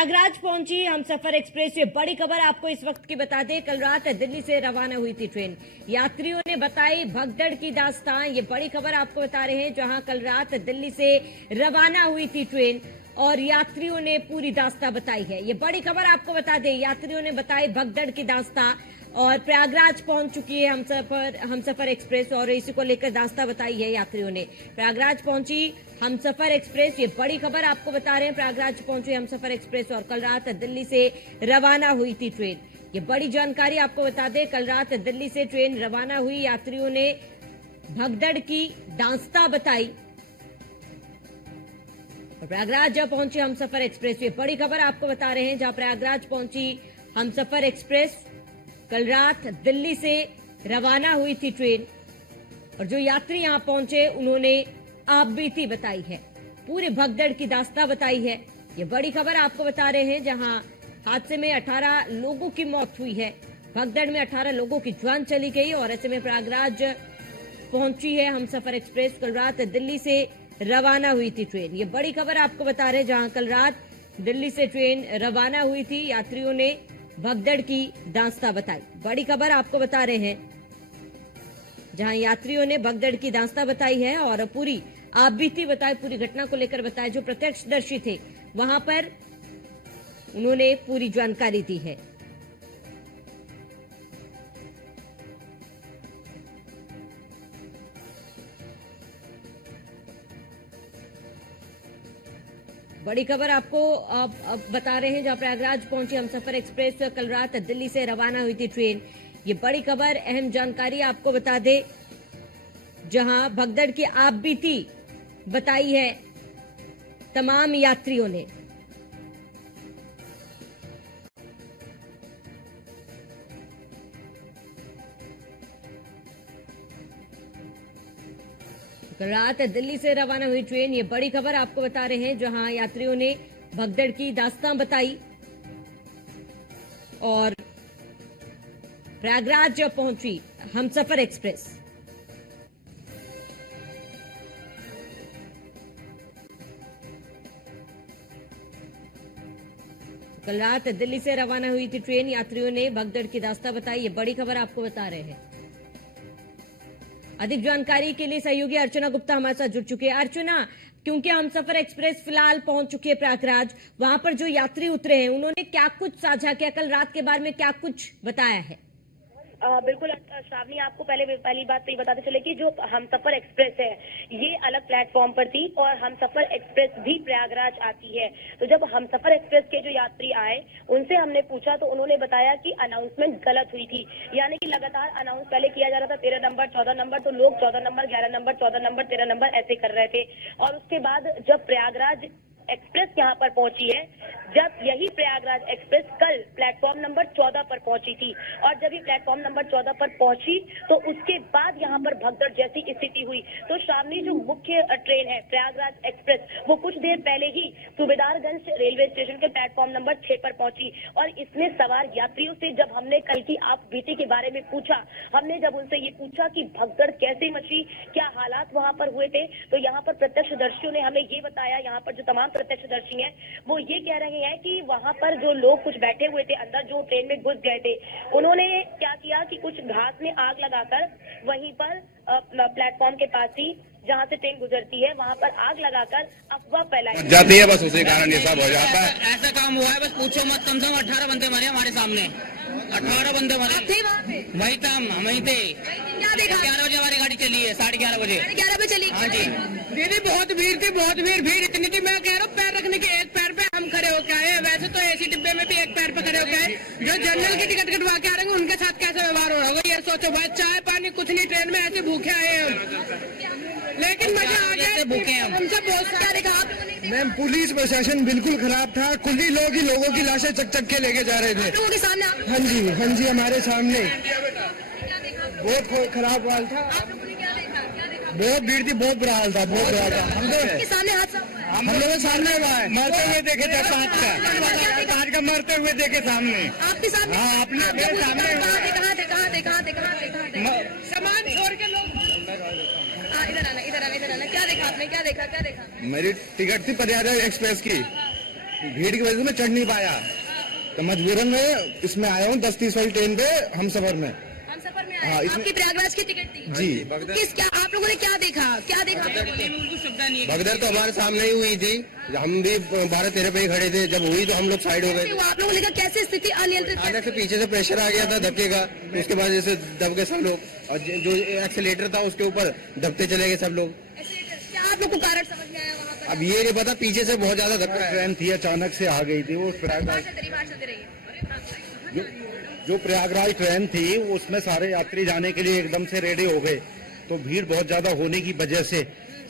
प्रयागराज पहुंची हमसफर एक्सप्रेस। ये बड़ी खबर आपको इस वक्त की बता दें, कल रात दिल्ली से रवाना हुई थी ट्रेन। यात्रियों ने बताई भगदड़ की दास्तां। ये बड़ी खबर आपको बता रहे हैं, जहां कल रात दिल्ली से रवाना हुई थी ट्रेन और यात्रियों ने पूरी दास्तां बताई है। ये बड़ी खबर आपको बता दें, यात्रियों ने बताई भगदड़ की दास्तां और प्रयागराज पहुंच चुकी है हमसफर एक्सप्रेस और इसी को लेकर दास्तां बताई है यात्रियों ने। प्रयागराज पहुंची हमसफर एक्सप्रेस, ये बड़ी खबर आपको बता रहे हैं। प्रयागराज पहुंची हमसफर एक्सप्रेस और कल रात दिल्ली से रवाना हुई थी ट्रेन। ये बड़ी जानकारी आपको बता दें, कल रात दिल्ली से ट्रेन रवाना हुई। यात्रियों ने भगदड़ की दास्तां बताई। प्रयागराज जब पहुंची हमसफर एक्सप्रेस, ये बड़ी खबर आपको बता रहे हैं, जहां प्रयागराज पहुंची हमसफर एक्सप्रेस, कल रात दिल्ली से रवाना हुई थी ट्रेन और जो यात्री यहां पहुंचे उन्होंने आपबीती बताई है, पूरे भगदड़ की दास्तां बताई है। ये बड़ी खबर आपको बता रहे हैं, जहां हादसे में 18 लोगों की मौत हुई है। भगदड़ में 18 लोगों की जान चली गई और ऐसे में प्रयागराज पहुंची है हमसफर एक्सप्रेस। कल रात दिल्ली से रवाना हुई थी ट्रेन। ये बड़ी खबर आपको बता रहे हैं, जहां कल रात दिल्ली से ट्रेन रवाना हुई थी। यात्रियों ने भगदड़ की दास्तां बताई। बड़ी खबर आपको बता रहे हैं, जहां यात्रियों ने भगदड़ की दास्तां बताई है और पूरी आपबीती बताई, पूरी घटना को लेकर बताया। जो प्रत्यक्षदर्शी थे वहां पर उन्होंने पूरी जानकारी दी है। बड़ी खबर आपको अब बता रहे हैं, जहां प्रयागराज पहुंची हमसफर एक्सप्रेस, कल रात दिल्ली से रवाना हुई थी ट्रेन। ये बड़ी खबर, अहम जानकारी आपको बता दे, जहां भगदड़ की आपबीती बताई है तमाम यात्रियों ने। कल रात दिल्ली से रवाना हुई ट्रेन, ये बड़ी खबर आपको बता रहे हैं, जहां यात्रियों ने भगदड़ की दास्तां बताई और प्रयागराज पहुंची हमसफर एक्सप्रेस। कल रात दिल्ली से रवाना हुई थी ट्रेन, यात्रियों ने भगदड़ की दास्तां बताई। ये बड़ी खबर आपको बता रहे हैं। अधिक जानकारी के लिए सहयोगी अर्चना गुप्ता हमारे साथ जुड़ चुके हैं। अर्चना, क्योंकि हमसफर एक्सप्रेस फिलहाल पहुंच चुकी है प्रयागराज, वहां पर जो यात्री उतरे हैं उन्होंने क्या कुछ साझा किया, कल रात के बारे में क्या कुछ बताया है? बिल्कुल श्रावणी, आपको पहली बात तो ये बताते चले कि जो हमसफर एक्सप्रेस है ये अलग प्लेटफॉर्म पर थी और हमसफर एक्सप्रेस भी प्रयागराज आती है। तो जब हमसफर एक्सप्रेस के जो यात्री आए उनसे हमने पूछा तो उन्होंने बताया कि अनाउंसमेंट गलत हुई थी, यानी कि लगातार अनाउंस पहले किया जा रहा था 13 नंबर 14 नंबर, तो लोग 14 नंबर 11 नंबर 14 नंबर 13 नंबर ऐसे कर रहे थे। और उसके बाद जब प्रयागराज एक्सप्रेस यहाँ पर पहुंची है, जब यही प्रयागराज एक्सप्रेस कल प्लेटफॉर्म नंबर 14 पर पहुंची थी और जब ये प्लेटफॉर्म नंबर 14 पर पहुंची तो उसके बाद यहाँ पर भगदड़ जैसी स्थिति हुई। तो सामने जो मुख्य ट्रेन है प्रयागराज एक्सप्रेस, वो कुछ देर पहले ही सूबेदारगंज रेलवे स्टेशन के प्लेटफॉर्म नंबर 6 पर पहुंची और इसमें सवार यात्रियों से जब हमने कल की आपबीती के बारे में पूछा, हमने जब उनसे ये पूछा कि भगदड़ कैसे मची, क्या हालात वहां पर हुए थे, तो यहाँ पर प्रत्यक्षदर्शियों ने हमें ये बताया, यहाँ पर जो तमाम प्रत्यक्षदर्शी हैं वो ये कह रहे हैं कि वहां पर जो लोग कुछ बैठे हुए थे अंदर, जो ट्रेन में घुस गए थे, उन्होंने क्या किया कि कुछ घास में आग लगाकर वहीं पर प्लेटफॉर्म के पास ही जहां से ट्रेन गुजरती है वहां पर आग लगाकर अफवाह फैलाई जाती है, बस उसी कारण ये सब हो जाता है। ऐसा काम हुआ है, बस पूछो मत। कम से कम 18 बंदे मरे हमारे सामने, 18 बंदे मरे। वही था, हम वहीं थे। 11 बजे हमारी गाड़ी चली है, 11:30 बजे। 11 बजे चली? हाँ जी दीदी, बहुत भीड़ थी, बहुत भीड़ इतनी थी, मैं कह रहा हूँ पैर रखने के एक पैर पे हम खड़े होके आए। वैसे तो एसी डिब्बे में भी एक पैर पे खड़े होके आए, जो जनरल की टिकट कटवा के आ रहे हैं उनके साथ कैसे व्यवहार हो रहा होगा ये सोचो। भाई चाय पानी कुछ नहीं, ट्रेन में ऐसे भूखे आए हैं, लेकिन मजा आ गया। भूखे हम सब बहुत सारे कहा। मैम, पुलिस प्रशासन बिल्कुल खराब था, कुली लोग ही लोगों की लाशें चक के लेके जा रहे थे। लोगों के सामने? हाँ जी हमारे सामने बहुत खराब हाल था, बहुत भीड़ थी, बहुत बुरा हाल था, बहुत बुरा था। हम लोग सामने मरते हुए देखे थे, 5 का मरते हुए देखे सामने। आपके सामने? हाँ, अपने मेरे सामने। सामान छोड़ के लोग इधर आना। क्या देखा आपने? क्या देखा? मेरी टिकट थी प्रयागराज एक्सप्रेस की, भीड़ की वजह से मैं चढ़ नहीं पाया, तो मजबूरन में इसमें आया हूँ 10:30 वाली ट्रेन पे हमसफर में। हमसफर में हाँ, आए, इसमें- आपकी प्रयागराज की टिकट थी जी। क्या आप लोगों ने क्या देखा भगदड़ तो हमारे सामने ही हुई थी, हम भी 12-13 पे ही खड़े थे, जब हुई तो हम लोग साइड हो गए। आप लोगों ने कहा कैसे स्थिति अनियंत्रित आने से पीछे से प्रेशर आ गया था धक्के का, उसके बाद जैसे दब गए सब लोग, और जो एक्सीलेटर था उसके ऊपर दबते चले गए सब लोग। क्या आप लोग को कारण समझ में आया वहाँ पर? अब ये नहीं पता, पीछे से बहुत ज्यादा धक्का है। ट्रेन थी अचानक से आ गई थी वो प्रयागराज, बाहर चलते रहिए। जो प्रयागराज ट्रेन थी उसमें सारे यात्री जाने के लिए एकदम से रेडी हो गए, तो भीड़ बहुत ज्यादा होने की वजह से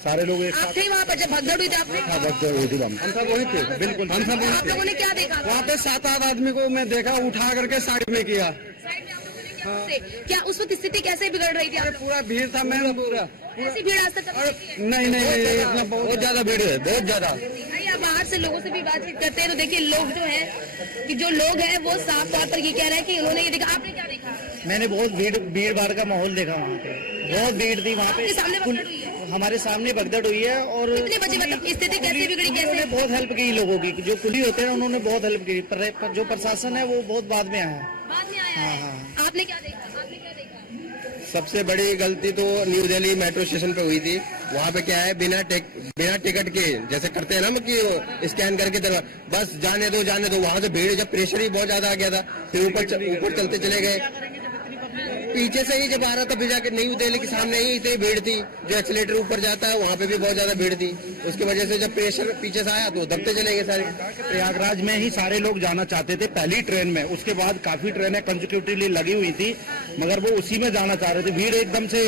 सारे लोग एक आप साथ थे वहाँ पर जब भगदड़ हुई थी आपने? भगदड़ हुई थी। हम सब वही थे, बिल्कुल हम सब आप लोगों ने क्या देखा वहाँ पे 7-8 आदमी को मैं देखा उठा करके साइड में किया। साइड में आप लोगों ने क्या उससे? क्या उस वक्त स्थिति कैसे बिगड़ रही थी आप? पूरा भीड़ था मैम, पूरा ऐसी भीड़ आज तक कभी नहीं थी। नहीं इतना बहुत ज्यादा भीड़ है, बहुत ज्यादा। आइए आप बाहर से लोगों से भी बातचीत करते हैं तो देखिए लोग जो है कि जो लोग हैं वो साफ तौर पर ये कह रहे हैं कि उन्होंने ये देखा। आपने क्या देखा? मैंने बहुत भीड़ भाड़ का माहौल देखा वहाँ पे, बहुत भीड़ थी वहाँ आपके सामने भगदड़ हुई है? पे, हमारे सामने भगदड़ हुई है। और कितने बजे मतलब स्थिति कैसे बिगड़ी उन्होंने कैसे? बहुत हेल्प की लोगों की, जो कुली होते हैं उन्होंने बहुत हेल्प की, पर जो प्रशासन है वो बहुत बाद में आया। बाद में आया है। आपने क्या देखा? आपने क्या देखा? सबसे बड़ी गलती तो न्यू दिल्ली मेट्रो स्टेशन पे हुई थी। वहाँ पे क्या है, बिना टिकट के जैसे करते हैं ना कि स्कैन करके बस जाने दो। वहाँ से भीड़, जब प्रेशर ही बहुत ज्यादा आ गया था, फिर ऊपर चलते चले गए। पीछे से ही जब आ रहा था, फिर जाके न्यू दिल्ली के सामने ही इतनी भीड़ थी, जो एक्सीलेटर ऊपर जाता है वहाँ पे भी बहुत ज्यादा भीड़ थी। उसकी वजह से जब प्रेशर पीछे से आया तो दबते चले गए सारे। प्रयागराज में ही सारे लोग जाना चाहते थे पहली ट्रेन में, उसके बाद काफी ट्रेनें कंसेक्यूटिवली लगी हुई थी, मगर वो उसी में जाना चाह रहे थे। भीड़ एकदम से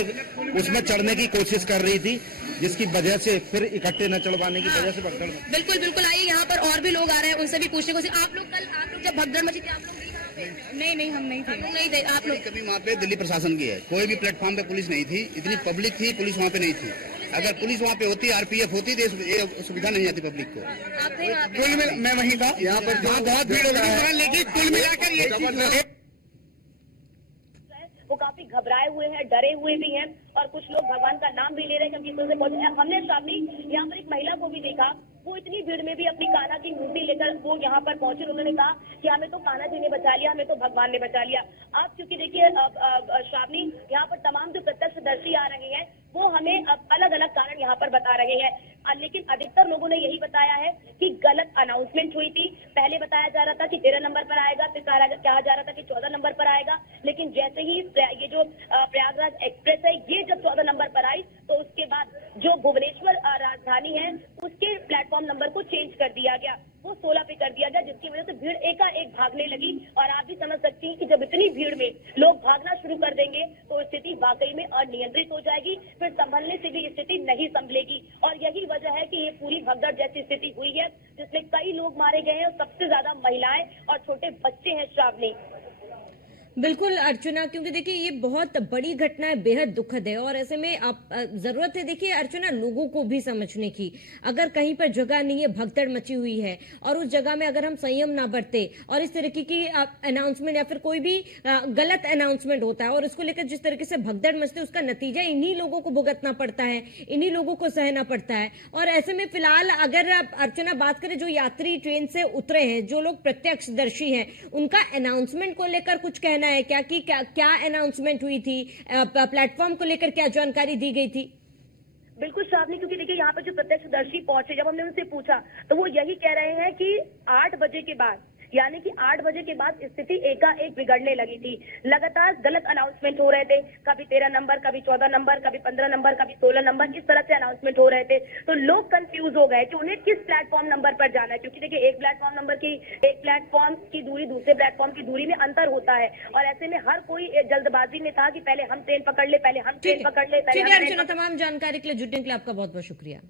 उसमें चढ़ने की कोशिश कर रही थी, जिसकी वजह से फिर इकट्ठे न चढ़ पाने की वजह से भगदड़। बिल्कुल बिल्कुल। आइए यहाँ पर और भी लोग आ रहे हैं, उनसे भी पूछने को। आप लोग जब भगदड़ मची थी आप लोग नहीं हम नहीं थे। आप लोग कभी वहाँ पे दिल्ली प्रशासन की है, कोई भी प्लेटफॉर्म पे पुलिस नहीं थी, इतनी पब्लिक थी, पुलिस वहाँ पे नहीं थी। अगर पुलिस वहाँ पे होती, आरपीएफ होती तो ये सुविधा नहीं आती पब्लिक को। आप थे वहाँ पे? मैं वहीं था, यहाँ पर बहुत भीड़ हो रही है, लेकिन कुल मिलाकर ये चीज वो काफी घबराए हुए हैं, डरे हुए भी हैं, और कुछ लोग भगवान का नाम भी ले रहे हैं क्योंकि उनसे पहुंचे। हमने शामी यहाँ पर एक महिला को भी देखा, वो इतनी भीड़ में भी अपनी कान्हा की मूर्ति लेकर वो यहाँ पर पहुंचे। उन्होंने कहा कि हमें तो कान्हा जी ने बचा लिया, हमें तो भगवान ने बचा लिया। अब क्योंकि देखिए श्रावणी, यहाँ पर तमाम जो प्रत्यक्षदर्शी आ रहे हैं वो हमें अलग अलग कारण यहाँ पर बता रहे हैं, लेकिन अधिकतर लोगों ने यही बताया है कि गलत अनाउंसमेंट हुई थी। पहले बताया जा रहा था कि 13 नंबर पर आएगा, फिर कहा जा रहा था कि 14 नंबर पर आएगा, लेकिन जैसे ही ये जो प्रयागराज एक्सप्रेस है ये जब 14 नंबर पर आई तो उसके बाद जो भुवनेश्वर राजधानी है उसके प्लेटफॉर्म नंबर को चेंज कर दिया गया, वो 16 पे कर दिया गया, जिसकी वजह से भीड़ एकाएक भागने लगी। और आप भी समझ सकती हैं कि जब इतनी भीड़ में लोग भागना शुरू कर देंगे तो स्थिति वाकई में अनियंत्रित हो जाएगी, फिर संभलने से भी स्थिति नहीं संभलेगी। और यही वजह है कि ये पूरी भगदड़ जैसी स्थिति हुई है, जिसमें कई लोग मारे गए हैं और सबसे ज्यादा महिलाएं और छोटे बच्चे हैं। श्रावणी, बिल्कुल अर्चना, क्योंकि देखिए ये बहुत बड़ी घटना है, बेहद दुखद है, और ऐसे में आप जरूरत है देखिए अर्चना लोगों को भी समझने की। अगर कहीं पर जगह नहीं है, भगदड़ मची हुई है, और उस जगह में अगर हम संयम ना बरते और इस तरीके की अनाउंसमेंट या फिर कोई भी गलत अनाउंसमेंट होता है और उसको लेकर जिस तरीके से भगदड़ मचती है, उसका नतीजा इन्हीं लोगों को भुगतना पड़ता है, इन्हीं लोगों को सहना पड़ता है। और ऐसे में फिलहाल अगर अर्चना बात करें, जो यात्री ट्रेन से उतरे हैं, जो लोग प्रत्यक्षदर्शी हैं, उनका अनाउंसमेंट को लेकर कुछ कहना है क्या कि क्या अनाउंसमेंट हुई थी, प्लेटफॉर्म को लेकर क्या जानकारी दी गई थी? बिल्कुल श्रावणी, क्योंकि देखिए यहाँ पर जो प्रत्यक्षदर्शी पहुंचे, जब हमने उनसे पूछा तो वो यही कह रहे हैं कि 8 बजे के बाद, यानी कि 8 बजे के बाद स्थिति एकाएक बिगड़ने लगी थी। लगातार गलत अनाउंसमेंट हो रहे थे, कभी 13 नंबर, कभी 14 नंबर, कभी 15 नंबर, कभी 16 नंबर, इस तरह से अनाउंसमेंट हो रहे थे। तो लोग कंफ्यूज हो गए कि उन्हें किस प्लेटफॉर्म नंबर पर जाना है, क्योंकि देखिए एक प्लेटफॉर्म की दूरी दूसरे प्लेटफॉर्म की दूरी में अंतर होता है, और ऐसे में हर कोई जल्दबाजी में था कि पहले हम ट्रेन पकड़ ले, पहले हम ट्रेन पकड़ ले। ठीक है अर्चना, तमाम जानकारी के लिए जुड़ने के लिए आपका बहुत बहुत शुक्रिया।